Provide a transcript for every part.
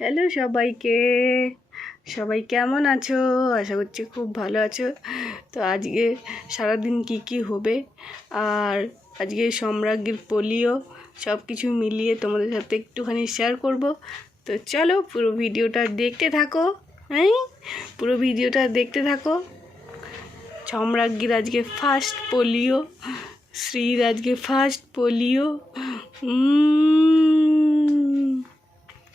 Hello সবাইকে। সবাই কেমন আছো? আশা করছি খুব ভালো আছো। তো আজকে সারাদিন কি কি হবে? আর আজকে সম্রাজ্ঞীর পোলিও সব কিছু মিলিয়ে তোমাদের সাথে একটুখানি শেয়ার করব। তো চলো পুরো ভিডিওটা দেখতে থাকো। হ্যাঁ? পুরো ভিডিওটা দেখতে থাকো। সম্রাজ্ঞীর আজকে ফার্স্ট পোলিও শ্রীর আজকে ফার্স্ট পোলিও।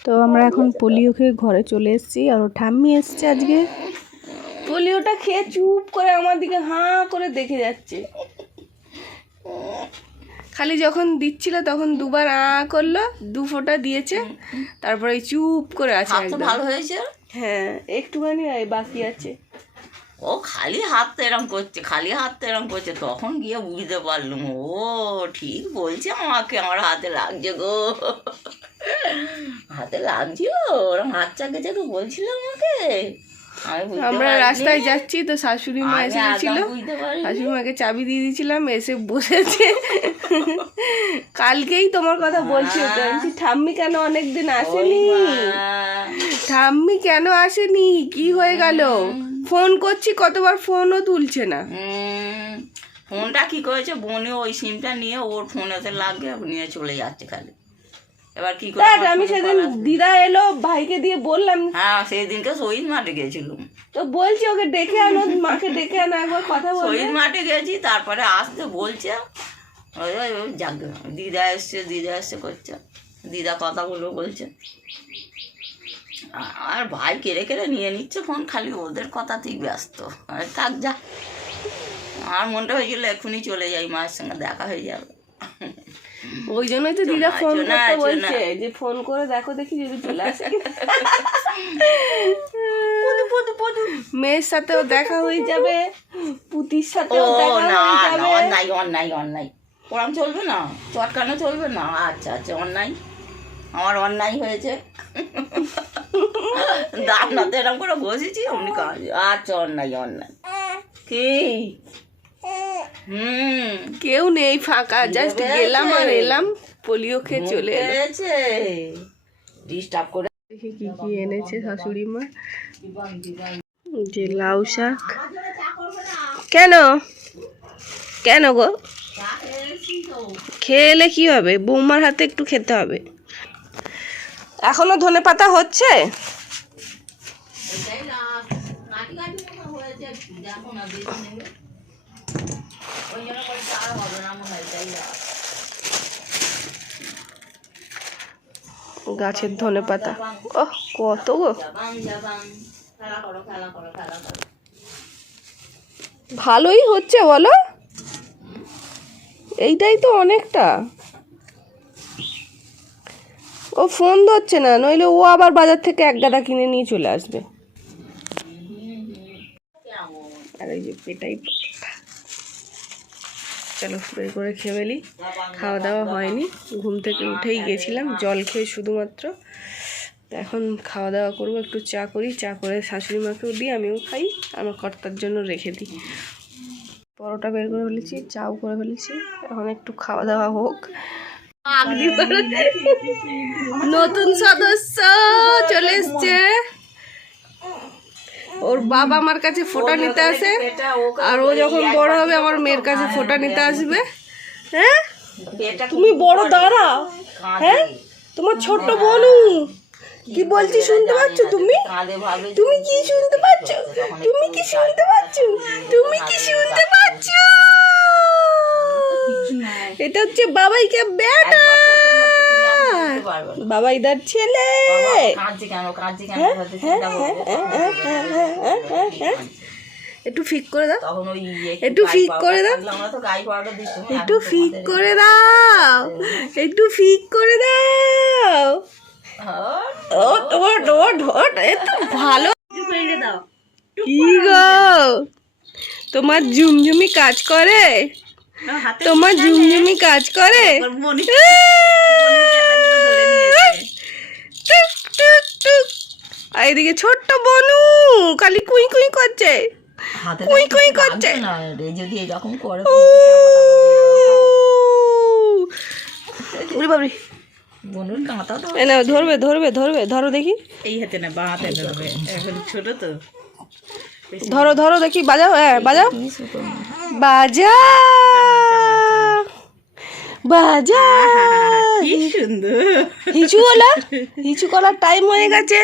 তো আমরা এখন পোলিও খেয়ে ঘরে চলে এসেছি আর ও ঠাম্মি এসছে আজকে। পোলিওটা খেয়ে চুপ করে আমার দিকে হাঁ করে দেখে যাচ্ছে। খালি যখন দিচ্ছিল তখন দুবার আ করল দু ফোঁটা দিয়েছে তারপরে চুপ করে আছে ভালো হয়েছে। হ্যাঁ একটুখানি বাকি আছে। ও খালি হাত এরম করছে, খালি হাত তো এরম করছে। তখন গিয়ে বুঝতে পারলুম, ও ঠিক বলছে আমাকে, আমার হাতে লাগছে গো। হাতে লাগছিল? ওরম হাত চাকে চাকে বলছিল আমাকে? আমরা রাস্তায় যাচ্ছি তো শাশুড়ি মা এসে গেছিল শাশুড়ি মাকে চাবি দিয়ে দিয়েছিলাম এসে বসেছে। কালকেই তোমার কথা বলছি বলছি, ঠাম্মি কেন অনেকদিন আসেনি? ঠাম্মি কেন আসেনি? কি হয়ে গেল? ফোন করছি কতবার ফোনও তুলছে না। ফোনটা কি করেছে? বোনে ওই সিমটা নিয়ে ওর ফোনেতে লাগে নিয়ে চলে যাচ্ছে খালি। এবার কি করে আমি সেদিন দিদা এলো ভাইকে দিয়ে বললাম। হ্যাঁ সেই দিনকে শহীদ মাঠে গেছিলাম তো বলছি ওকে ডেকে আনো মাকে ডেকে আনো একবার কথা বলবে শহীদ মাঠে গেছি তারপরে আসতে বলছে। যাক দিদা এসছে দিদা এসছে করছে। দিদা কথাগুলো বলছে। আর ভাই কেড়ে কেড়ে নিয়ে নিচ্ছে ফোন খালি ওদের কথাতেই ব্যস্ত। থাক যা। আমার মনটা হয়েছিল এক্ষুনি চলে যাই মায়ের সঙ্গে দেখা হয়ে যাবে। ওই জন্যই তো দিদা ফোন করতে বলছে যে ফোন করে দেখো দেখি যদি চলে আসে। মেয়ের সাথেও দেখা হয়ে যাবে পুতির ও সাথেও দেখা হয়ে যাবে। অন্যায় অন্যায় অন্যায়। ওরম চলবে না চটকানো চলবে না। আচ্ছা আচ্ছা অন্যায়। আমার অন্যায় হয়েছে। দাঁড়াতে এরকম করে বসেছি অমনি কাজ। আচ্ছা অন্যায় অন্যায়। কি? হুম। কেউ নেই ফাঁকা জাস্ট। গেলাম আর এলাম পোলিও খেয়ে চলে এলো পেয়েছে ডিস্টার্ব করে দেখি কি কি এনেছে শাশুড়ি মা যে লাউ শাক। কেন? কেন গো? খেয়ে এলে কি হবে? বৌমার হাতে একটু খেতে হবে। এখনও ধনে পাতা হচ্ছে? গাছের ধনে পাতা। ওহ, কত গো। ভালোই হচ্ছে বলো। এইটাই তো অনেকটা। ও ফোন ধরছে না, নইলে ও আবার বাজার থেকে এক গাদা কিনে নিয়ে চলে আসবে। আর এই যে পেটাই চলো বের করে খেয়ে ফেলি। খাওয়া দাওয়া হয়নি। ঘুম থেকে উঠেই গেছিলাম জল খেয়ে শুধুমাত্র। এখন খাওয়া দাওয়া করব একটু চা করি চা করে শাশুড়ি মাকেও দিই আমিও খাই আমার কর্তার জন্য রেখে দিই। পরোটা বের করে ফেলেছি চাও করে ফেলেছি এখন একটু খাওয়া দাওয়া হোক। নতুন সদস্য চলে এসছে। ওর বাবা আমার কাছে ফোটা নিতে আসে আর ও যখন বড় হবে আমার মেয়ের কাছে ফোটা নিতে আসবে। হ্যাঁ? এটা তুমি বড় দাঁড়াও হ্যাঁ? তোমার ছোট্ট বোনু। কি বলছি শুনতে পাচ্ছ তুমি? তুমি কি শুনতে পাচ্ছ? তুমি কি শুনতে পাচ্ছ? তুমি কি শুনতে পাচ্ছ? এটা হচ্ছে বাবাইকে বেটা পারবে না। বাবাইদার ছেলে। কাঁদছে কেন? কাঁদছে কেন? হ্যাঁ। একটু ফিক করে দাও। তখন ওই একটু ফিক করে দাও। আমরা তো গাই পাউডার দিতাম একটু ফিক করে দাও। একটু ফিক করে দাও। ও ওট ওট ওট এত ভালো। কি গো? তোমার ঝুমঝুমি কাজ করে? তোমার ঝুমঝুমি কাজ করে? আর এদিকে ছোট্ট বনু খালি কুই কুই করছে। কুই কুই করছে। না রে যদি এরকম করে বনুর কাঁথা তো না ধরবে ধরবে ধরবে ধরো দেখি। এই হাতে না বা হাতে ধরবে। এখন ছোট তো। ধরো ধরো দেখি বাজাও হ্যাঁ বাজাও। বাজা বাজা কি সুন্দর। হিচু কলা হিচু কলার টাইম হয়ে গেছে।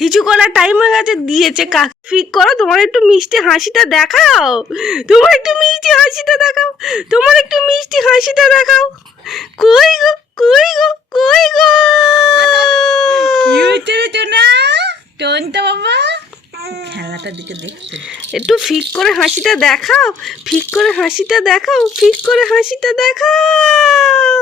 হিচু কলার টাইম হয়ে গেছে দিয়েছে কাক ফিক করো তোমার একটু মিষ্টি হাসিটা দেখাও। তোমার একটু মিষ্টি হাসিটা দেখাও। তোমার একটু মিষ্টি হাসিটা দেখাও। কই গো কই গো কই গো? কি হয়েছে রে টোনা? টোনটা বাবা? খেলাটার দিকে দেখতে। একটু ফিক করে হাসিটা দেখাও ফিক করে হাসিটা দেখাও ফিক করে হাসিটা দেখাও।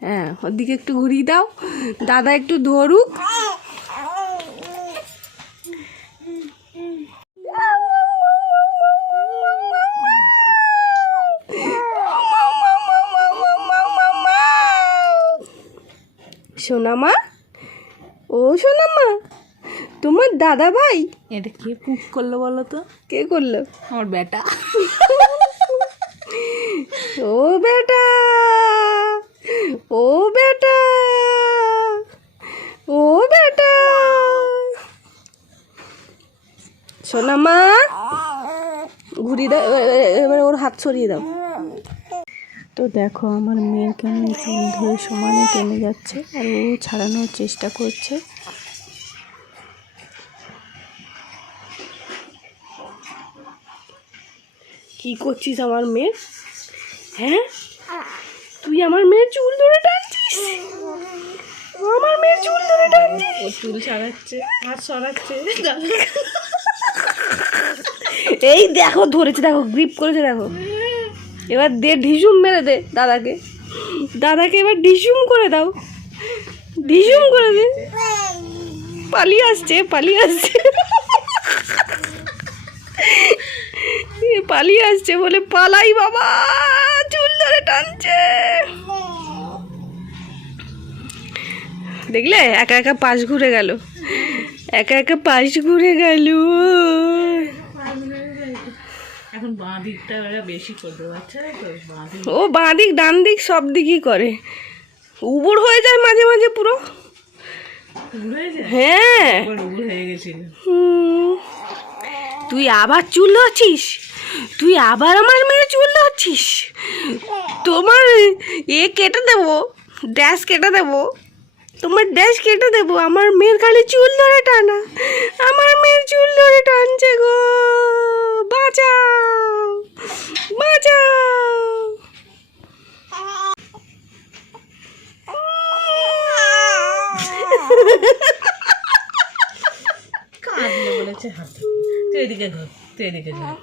হ্যাঁ ওর দিকে একটু ঘুরিয়ে দাও। দাদা একটু ধরুক। সোনামা? ও সোনামা তোমার দাদা ভাই? এটা কে পুক করল বলো তো? কে করল? আমার বেটা। ও বেটা। ও বেটা ও বেটা। সোনামা ঘুরিয়ে দাও এ- এ- এবারে ওর হাত সরিয়ে দাও। তো দেখো আমার মেয়ের কেমন চুল ধরে সমানে টেনে যাচ্ছে আর ও ছাড়ানোর চেষ্টা করছে। কি করছিস আমার মেয়ে? হ্যাঁ? আমার মেয়ের চুল ধরে টানছিস? আমার মেয়ের চুল ধরে টানছিস? ও চুল ছাড়াচ্ছে হাত সরাচ্ছে। এই দেখো ধরেছে দেখো গ্রিপ করেছে দেখো। এবার দে ঢিসুম মেরে দে দাদাকে। দাদাকে এবার ঢিসুম করে দাও। ঢিসুম করে দে। পালিয়ে আসছে পালিয়ে আসছে। পালিয়ে আসছে বলে পালাই বাবা। টানছে। দেখলে? একা একা পাশ ঘুরে গেল। একা একা পাশ ঘুরে গেল। ও বাঁ দিক ডান দিক সব দিকই করে। উবুর হয়ে যায় মাঝে মাঝে পুরো। হ্যাঁ হয়ে। তুই আবার চুল ধরছিস? তুই আবার আমার মেয়ে চুল ধরছিস? তোমার এ কেটে দেবো ড্যাশ কেটে দেবো তোমার ড্যাশ কেটে দেবো আমার মেয়ের খালি চুল ধরে টানা আমার মেয়ের চুল ধরে টানছে গো। বাঁচাও বাঁচাও। কাঁদলে বলেছে হাত তুই এদিকে ঘর তুই এদিকে ঘর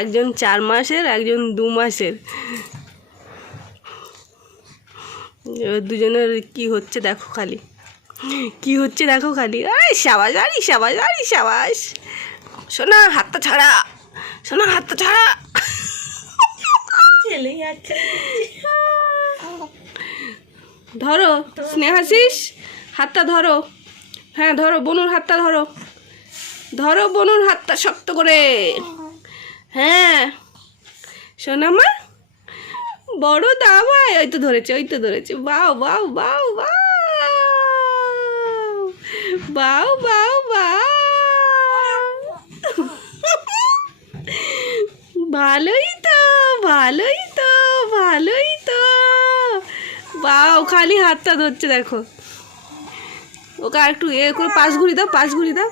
একজন চার মাসের একজন দু মাসের। দুজনের কি হচ্ছে দেখো খালি। কি হচ্ছে দেখো খালি। আরে সাবাস আরে সাবাস আরে সাবাস। সোনা হাতটা ছাড়া। সোনা হাতটা ছাড়া। ছেলেই আছে ধরো স্নেহাশিস হাতটা ধরো। হ্যাঁ ধরো, বনুর হাতটা ধরো। ধরো, বনুর হাতটা শক্ত করে। হ্যাঁ। সোনামা বড় দাবাই ওই তো ধরেছে, ওই তো ধরেছে। বাও বাও বাও বাও। বাও বাও বাও। ভালোই তো ভালোই তো ভালোই তো। বাও, খালি হাতটা ধরছে, দেখো। ওকে আর একটু এ করে পাশ ঘুরি দাও, পাশ ঘুরি দাও।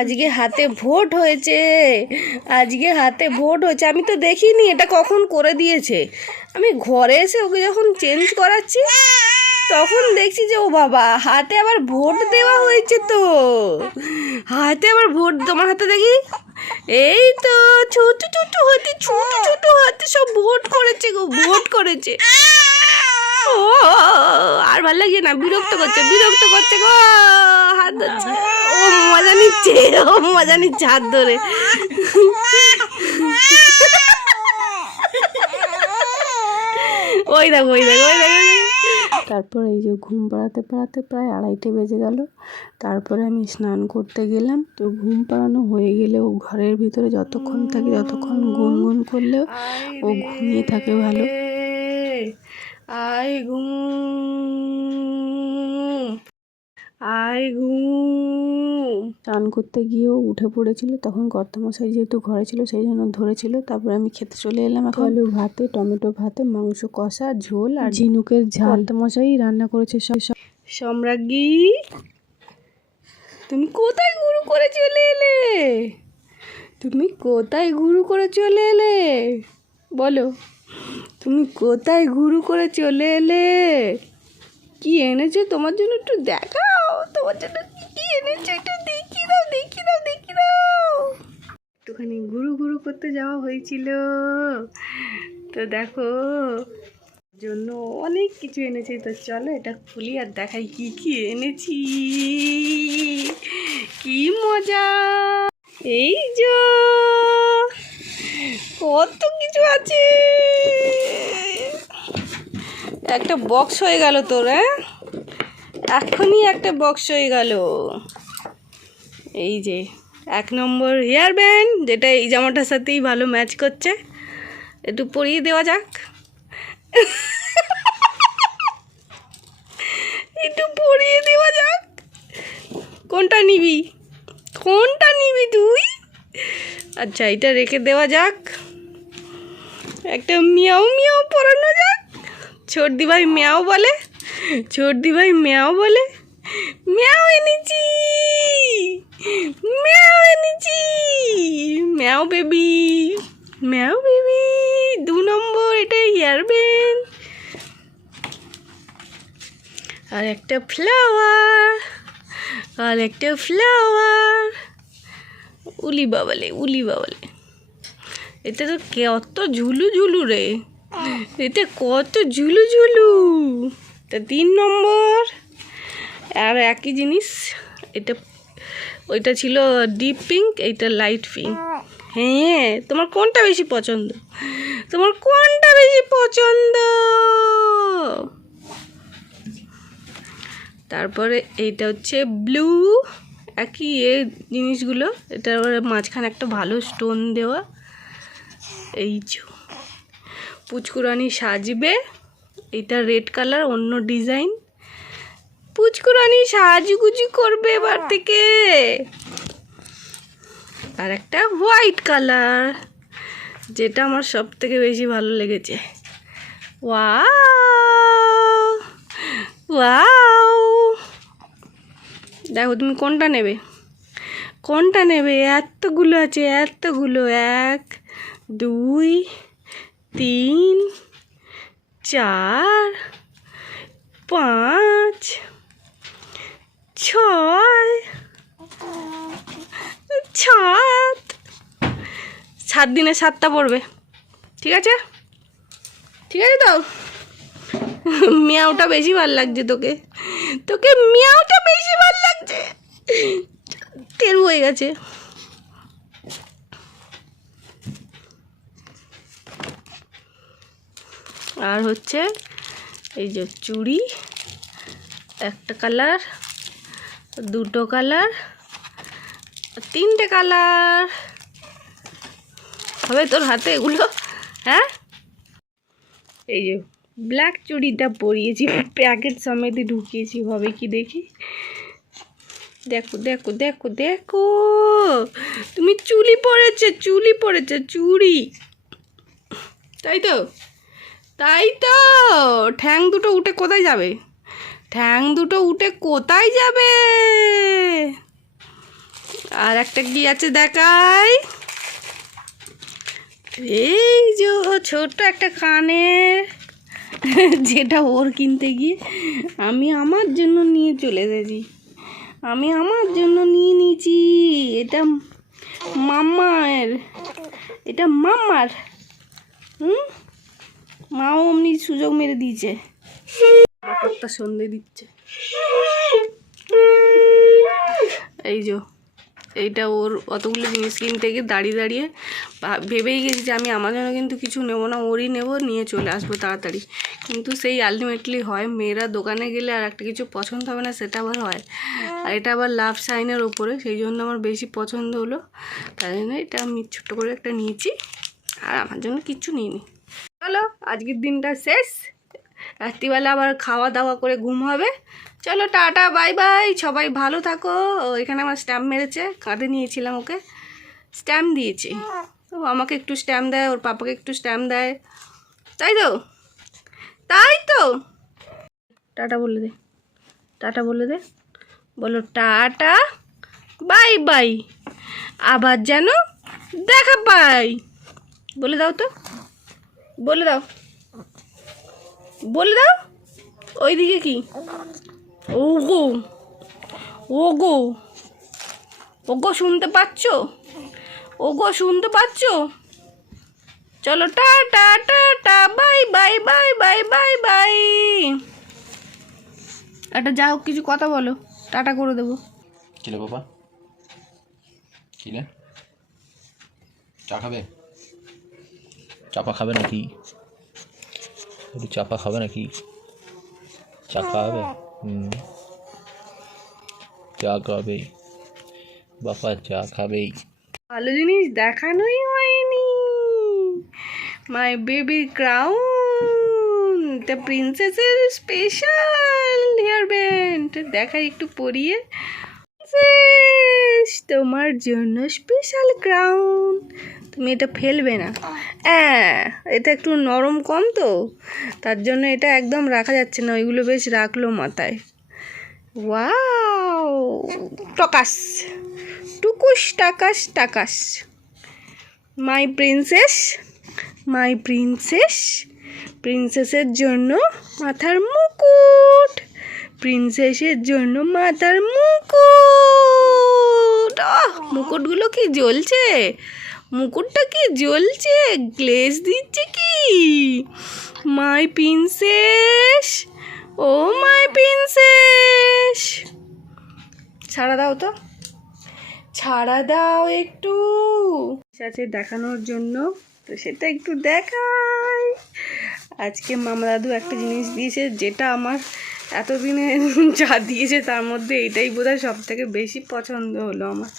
আজকে হাতে ভোট হয়েছে, আজকে হাতে ভোট হয়েছে। আমি তো দেখিনি এটা কখন করে দিয়েছে। আমি ঘরে এসে ওকে যখন চেঞ্জ করাচ্ছি, তখন দেখছি যে, ও বাবা, হাতে আবার ভোট দেওয়া হয়েছে তো। হাতে আবার ভোট, তোমার হাতে দেখি? এই তো ছোট ছোট হাতে ছোট ছোট হাতে সব ভোট করেছে গো ভোট করেছে। ও, আর ভালো লাগে না, বিরক্ত করছে বিরক্ত করছে গো, হাত ধরছে। ও, মজা নিচ্ছে, ও, মজা নিচ্ছে হাত ধরে। ওই দেখো ওই দেখো ওই দেখো। তারপর এই যে ঘুম পাড়াতে পাড়াতে প্রায় আড়াইটে বেজে গেল তারপরে আমি স্নান করতে গেলাম তো ঘুম পাড়ানো হয়ে গেলে ও ঘরের ভিতরে যতক্ষণ থাকে ততক্ষণ গুনগুন করলেও ও ঘুমিয়ে থাকে ভালো আই ঘুম আয় ঘুম। স্নান করতে গিয়েও উঠে পড়েছিল তখন কর্তামশাই যেহেতু ঘরে ছিল সেই জন্য ধরেছিল। তারপরে আমি খেতে চলে এলাম এখন। আলু ভাতে টমেটো ভাতে মাংস কষা ঝোল আর ঝিনুকের ঝাল। কর্তামশাই রান্না করেছে সব সব- সম্রাজ্ঞী তুমি কোথায় গুরু করে চলে এলে? তুমি কোথায় গুরু করে চলে এলে? বলো তুমি কোথায় গুরু করে চলে এলে? কি এনেছো? তোমার জন্য একটু দেখাও। তোমার জন্য কি এনেছো? একটু দেখি দাও দেখি দাও দেখি দাও। একটুখানি গুরু গুরু করতে যাওয়া হয়েছিল। তো দেখো জন্য অনেক কিছু এনেছি। তো চলো এটা খুলি আর দেখাই কি কি এনেছি। কি মজা! এই যে, কত কিছু আছে। একটা বক্স হয়ে গেল তোর হ্যাঁ? এখনই একটা বক্স হয়ে গেল। এই যে, এক নম্বর হেয়ার ব্যান্ড যেটা এই জামাটার সাথেই ভালো ম্যাচ করছে। একটু পরিয়ে দেওয়া যাক। একটু পরিয়ে দেওয়া যাক। কোনটা নিবি? কোনটা নিবি তুই? আচ্ছা এটা রেখে দেওয়া যাক। একটা মিয়াও মিয়াও পরানো যাক। ছোটদি ভাই মিয়াও বলে ছোটদি ভাই মিয়াও বলে, মিয়াও এনেছি মিয়াও এনেছি, মিয়াও বেবি মিয়াও বেবি, দু নম্বর এটা হেয়ার ব্যান্ড আর একটা ফ্লাওয়ার, আর একটা ফ্লাওয়ার। উলি বাবালে উলি বাবালে এটা তো কত ঝুলু ঝুলু রে। এটা কত ঝুলু ঝুলু। তা তিন নম্বর। আর একই জিনিস, এটা, ওইটা ছিল ডিপ পিঙ্ক এইটা লাইট পিঙ্ক হ্যাঁ তোমার কোনটা বেশি পছন্দ? তোমার কোনটা বেশি পছন্দ? তারপরে এইটা হচ্ছে ব্লু একই এ জিনিসগুলো। এটা মাঝখানে একটা ভালো স্টোন দেওয়া। এই পুচকুরানি সাজবে। এটা রেড কালার অন্য ডিজাইন। পুচকুরানি সাজুগুজু করবে এবার থেকে। আর একটা হোয়াইট কালার যেটা আমার সব থেকে বেশি ভালো লেগেছে। ওয়াও! ওয়াও! দেখো তুমি কোনটা নেবে? কোনটা নেবে? এতগুলো আছে এতগুলো। এক দুই তিন, চার, পাঁচ, ছয়, সাত। সাত দিনে সাতটা পড়বে। ঠিক আছে? ঠিক আছে তো? মিয়াওটা বেশি ভালো লাগছে তোকে। তোকে মিয়াওটা বেশি ভালো লাগছে। তেরু হয়ে গেছে। আর হচ্ছে এই যে চুড়ি, একটা কালার, দুটো কালার, তিনটে কালার। হবে তোর হাতে এগুলো হ্যাঁ? এই যে ব্ল্যাক চুড়িটা পরিয়েছি প্যাকেট সমেতই ঢুকিয়েছি, হবে কি দেখি? দেখো দেখো দেখো দেখো। তুমি চুলি পড়েছে চুলি পড়েছে চুড়ি। তাই তো? তাই তো। ঠ্যাং দুটো উঠে কোথায় যাবে? ঠ্যাং দুটো উঠে কোথায় যাবে? আর একটা কি আছে দেখাই? এই যে ছোট্ট একটা কানের যেটা ওর কিনতে গিয়ে আমি আমার জন্য নিয়ে চলে এসেছি। আমি আমার জন্য নিয়ে নিয়েছি। এটা মামার এটা মামার হুম? মাও অমনি সুযোগ মেরে দিয়েছে। ব্যাপারটা সন্ধে দিচ্ছে। এই যে এইটা ওর অতগুলো জিনিস কিনতে গিয়ে দাঁড়িয়ে দাঁড়িয়ে ভেবেই গেছি যে আমি আমার জন্য কিন্তু কিছু নেব না ওরই নেব নিয়ে চলে আসব তাড়াতাড়ি। কিন্তু সেই আলটিমেটলি হয় মেয়েরা দোকানে গেলে আর একটা কিছু পছন্দ হবে না সেটা আবার হয়। আর এটা আবার লাভ সাইনের ওপরে সেই জন্য আমার বেশি পছন্দ হলো। তাই জন্য এটা আমি ছোট্ট করে একটা নিয়েছি আর আমার জন্য কিচ্ছু নিইনি। চলো, আজকের দিনটা শেষ। রাত্রিবেলা আবার খাওয়া দাওয়া করে ঘুম হবে। চলো, টাটা, বাই বাই, সবাই ভালো থাকো। এখানে আমার স্ট্যাম্প মেরেছে, কাঁধে নিয়েছিলাম ওকে। স্ট্যাম্প দিয়েছি। তো আমাকে একটু স্ট্যাম্প দেয়, ওর পাপাকে একটু স্ট্যাম্প দেয়। তাই তো? তাই তো? টাটা বলে দে। টাটা বলে দে। বলো, টাটা, বাই বাই। আবার যেন দেখা পাই। বলে দাও তো। বলে দাও। বলে দাও। ওইদিকে কি? ও গো ও গো ও গো শুনতে পাচ্ছ? ও গো শুনতে পাচ্ছ? চলো ta ta ta ta, bye bye bye bye bye bye. একটা যা হোক কিছু কথা বলো। টাটা করে দেবো। কিলে বাবা? কিলে চা খাবে? চাপা খাবে নাকি? একটু চাপা খাবে নাকি? চা খাবে? হুম। চা খাবে। বাবা চা খাবেই ভালো জিনিস দেখানোই হয়নি। মাই বেবি ক্রাউন দ্য প্রিন্সেসের স্পেশাল হেয়ার ব্যান্ড দেখাই একটু পরিয়ে। তোমার জন্য স্পেশাল ক্রাউন তুমি এটা ফেলবে না। হ্যাঁ এটা একটু নরম কম তো। তার জন্য এটা একদম রাখা যাচ্ছে না, ওইগুলো বেশ রাখল মাথায়। ওয়াও, টকাস, টুকুস, টাকাস টাকাস। মাই প্রিন্সেস মাই প্রিন্সেস, প্রিন্সেসের জন্য মাথার মুকুট। প্রিন্সেসের জন্য মাথার মুকুট। মুকুটগুলো কি জ্বলছে? মুকুটটা কি জ্বলছে? গ্লেজ দিচ্ছে কি? My princess! Oh my princess! ছাড়া দাও তো। ছাড়া দাও একটু। আছে দেখানোর জন্য, তো সেটা একটু দেখাই। আজকে মামা দাদু একটা জিনিস দিয়েছে, যেটা আমার এতদিনে যা দিয়েছে তার মধ্যে এটাই বোধহয় সব থেকে বেশি পছন্দ হলো আমার।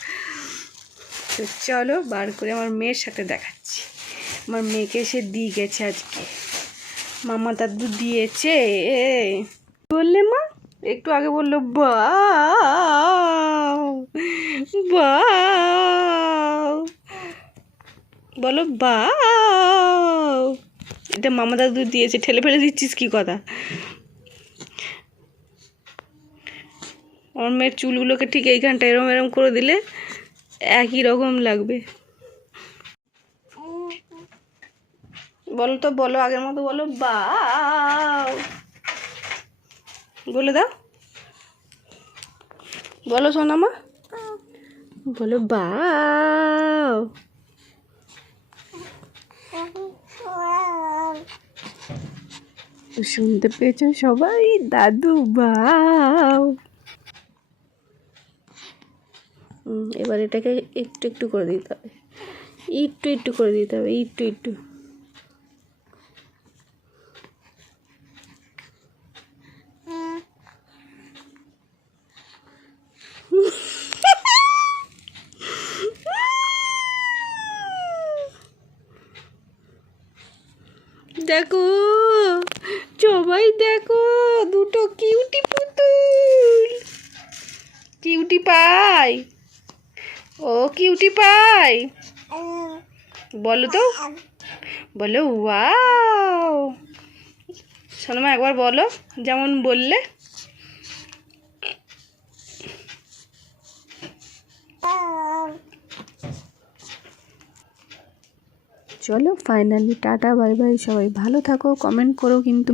তো চলো বার করে আমার মেয়ের সাথে দেখাচ্ছি। আমার মেয়েকে সে দিয়ে গেছে আজকে। মামা দাদু দিয়েছে। বললে মা? একটু আগে বলল, বাও বলো, বাও। এটা মামা দাদু দিয়েছে। ঠেলে ফেলে দিচ্ছিস কি কথা? আমার মেয়ের চুলগুলোকে ঠিক এইখানটা এরম এরম করে দিলে একই রকম লাগবে। বলো তো বলো, আগের মতো বলো, বাও। বলে দাও। বলো, সোনামা। বলো বা শুনতে পেয়েছ সবাই? দাদু, বাও হুম, এবার এটাকে একটু একটু করে দিতে হবে। একটু একটু করে দিতে হবে, একটু একটু। দেখো, সবাই দেখো, দুটো কিউটি পুতুল। কিউটি পাই ও কিউটি পাই বলো তো। বলো ওয়াও সোনামা, একবার বলো, যেমন বললে। চলো ফাইনালি টাটা বাই বাই সবাই ভালো থাকো কমেন্ট করো কিন্তু।